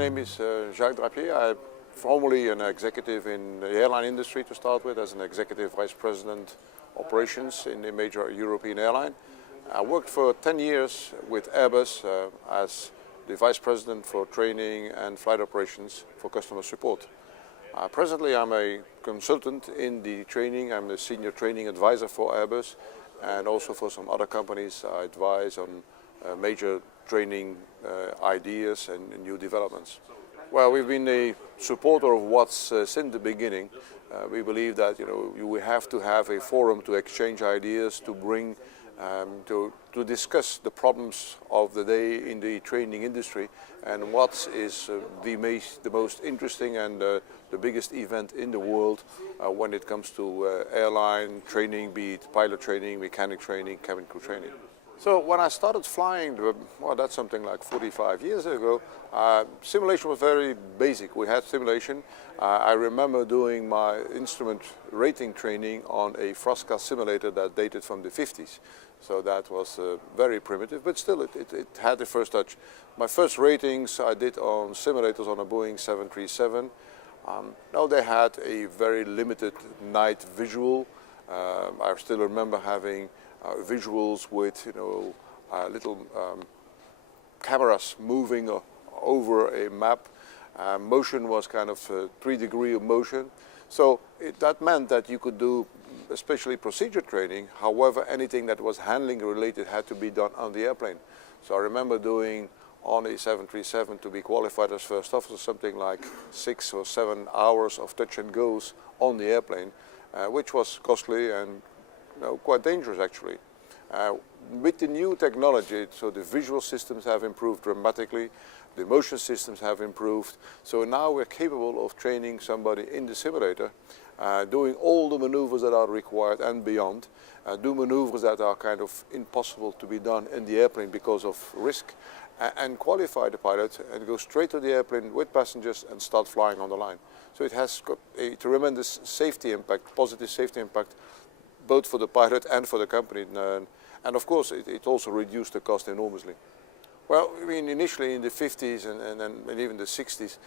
name is Jacques Drapier. I'm formerly an executive in the airline industry to start with, as an executive vice president operations in a major European airline. I worked for 10 years with Airbus as the vice president for training and flight operations for customer support. Presently I'm a consultant in the training. I'm a senior training advisor for Airbus, and also for some other companies I advise on major training ideas and new developments. Well, we've been a supporter of WATS since the beginning. We believe that you have to have a forum to exchange ideas, to bring to discuss the problems of the day in the training industry, and WATS is the most interesting and the biggest event in the world when it comes to airline training, be it pilot training, mechanic training, cabin crew training. So when I started flying, well, that's something like 45 years ago, simulation was very basic. We had simulation. I remember doing my instrument rating training on a Frasca simulator that dated from the 50s. So that was very primitive, but still it had the first touch. My first ratings I did on simulators on a Boeing 737. Now they had a very limited night visual. I still remember having visuals with little cameras moving over a map. Motion was kind of 3 degrees of motion. So that meant that you could do especially procedure training. However, anything that was handling related had to be done on the airplane. So I remember doing on a 737 to be qualified as first officer something like 6 or 7 hours of touch and goes on the airplane, which was costly and quite dangerous actually. With the new technology, so the visual systems have improved dramatically, the motion systems have improved, so now we're capable of training somebody in the simulator, doing all the maneuvers that are required and beyond, do maneuvers that are kind of impossible to be done in the airplane because of risk, and qualify the pilot and go straight to the airplane with passengers and start flying on the line. So it has got a tremendous safety impact, positive safety impact, both for the pilot and for the company, and of course it also reduced the cost enormously. Well, I mean, initially in the 50s and even the 60s,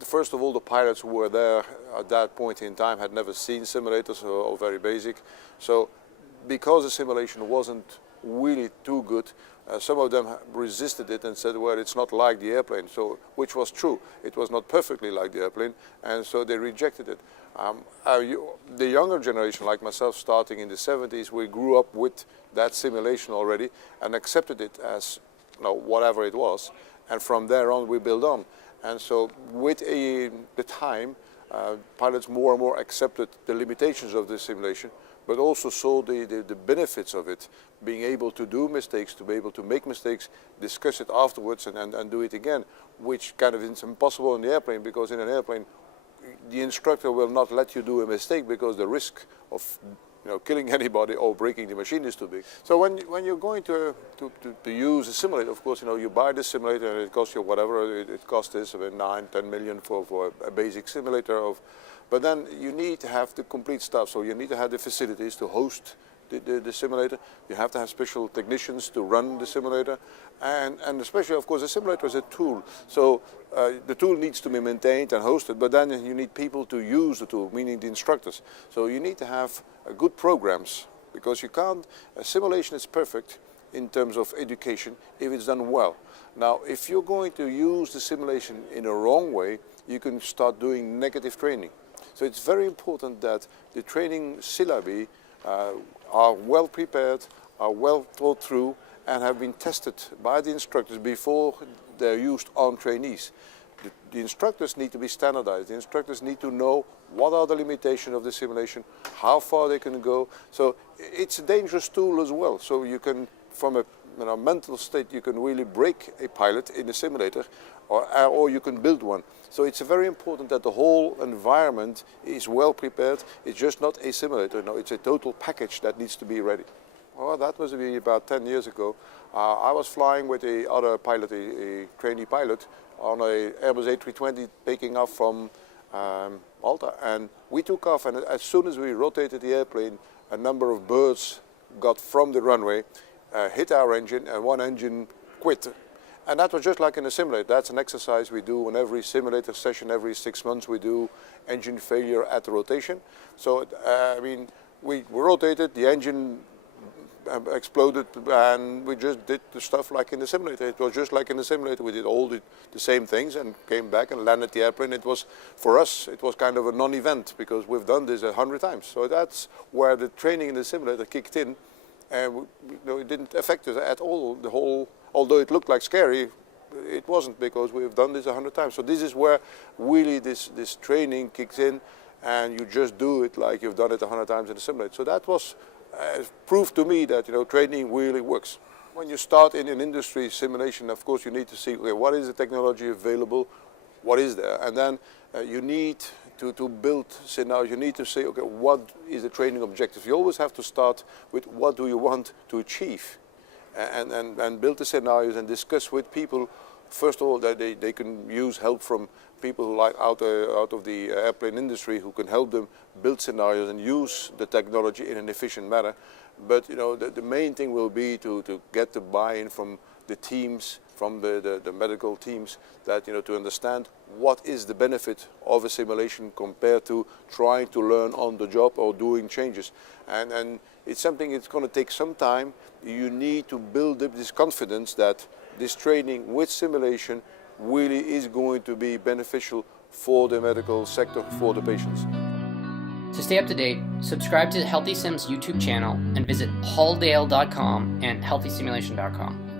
first of all, the pilots who were there at that point in time had never seen simulators, or very basic. So because the simulation wasn't really too good, some of them resisted it and said, well, it's not like the airplane, so, which was true. It was not perfectly like the airplane, and so they rejected it. The younger generation, like myself, starting in the 70s, we grew up with that simulation already and accepted it as whatever it was, and from there on we build on. And so with the time, pilots more and more accepted the limitations of the simulation, but also saw the benefits of it, being able to do mistakes, to be able to make mistakes, discuss it afterwards and do it again, which kind of is impossible in the airplane, because in an airplane the instructor will not let you do a mistake because the risk of killing anybody or breaking the machine is too big. So when you're going to use a simulator, of course, you buy the simulator and it costs you whatever it costs, is about 9–10 million for a basic simulator. But then you need to have the complete stuff. So you need to have the facilities to host the simulator. You have to have special technicians to run the simulator, and especially, of course, the simulator is a tool. So the tool needs to be maintained and hosted, but then you need people to use the tool, meaning the instructors. So you need to have good programs, because you can't, simulation is perfect in terms of education if it's done well. Now, if you're going to use the simulation in a wrong way, you can start doing negative training. So it's very important that the training syllabi are well prepared, are well thought through, and have been tested by the instructors before they're used on trainees. The instructors need to be standardized. The instructors need to know what are the limitations of the simulation, how far they can go. So it's a dangerous tool as well. So you can, from a mental state, you can really break a pilot in a simulator, or you can build one. So it's very important that the whole environment is well prepared. It's just not a simulator, no, it's a total package that needs to be ready. Well, that was about 10 years ago. I was flying with a other pilot, a trainee pilot, on a Airbus A320 taking off from Malta. And we took off, and as soon as we rotated the airplane, a number of birds got from the runway, hit our engine, and one engine quit. And that was just like in a simulator. That's an exercise we do on every simulator session. Every 6 months we do engine failure at the rotation. So, I mean, we rotated, the engine exploded, and we just did the stuff like in the simulator. It was just like in the simulator. We did all the same things and came back and landed the airplane. It was, for us, it was kind of a non-event because we've done this 100 times. So that's where the training in the simulator kicked in. And it didn't affect us at all. The whole, although it looked like scary, it wasn't, because we've done this 100 times. So this is where really this training kicks in, and you just do it like you've done it 100 times in the simulator. So that was proof to me that training really works. When you start in an industry simulation, of course you need to see, okay, what is the technology available, what is there, and then you need to build scenarios. You need to say, okay, what is the training objective? You always have to start with what do you want to achieve, and build the scenarios and discuss with people. First of all, that they can use help from people who like out of the airplane industry, who can help them build scenarios and use the technology in an efficient manner. But the main thing will be to get the buy-in from the teams, from the medical teams, that to understand what is the benefit of a simulation compared to trying to learn on the job or doing changes. And it's something, it's going to take some time. You need to build up this confidence that this training with simulation really is going to be beneficial for the medical sector, for the patients. To stay up to date, subscribe to HealthySim's YouTube channel and visit halldale.com and healthysimulation.com.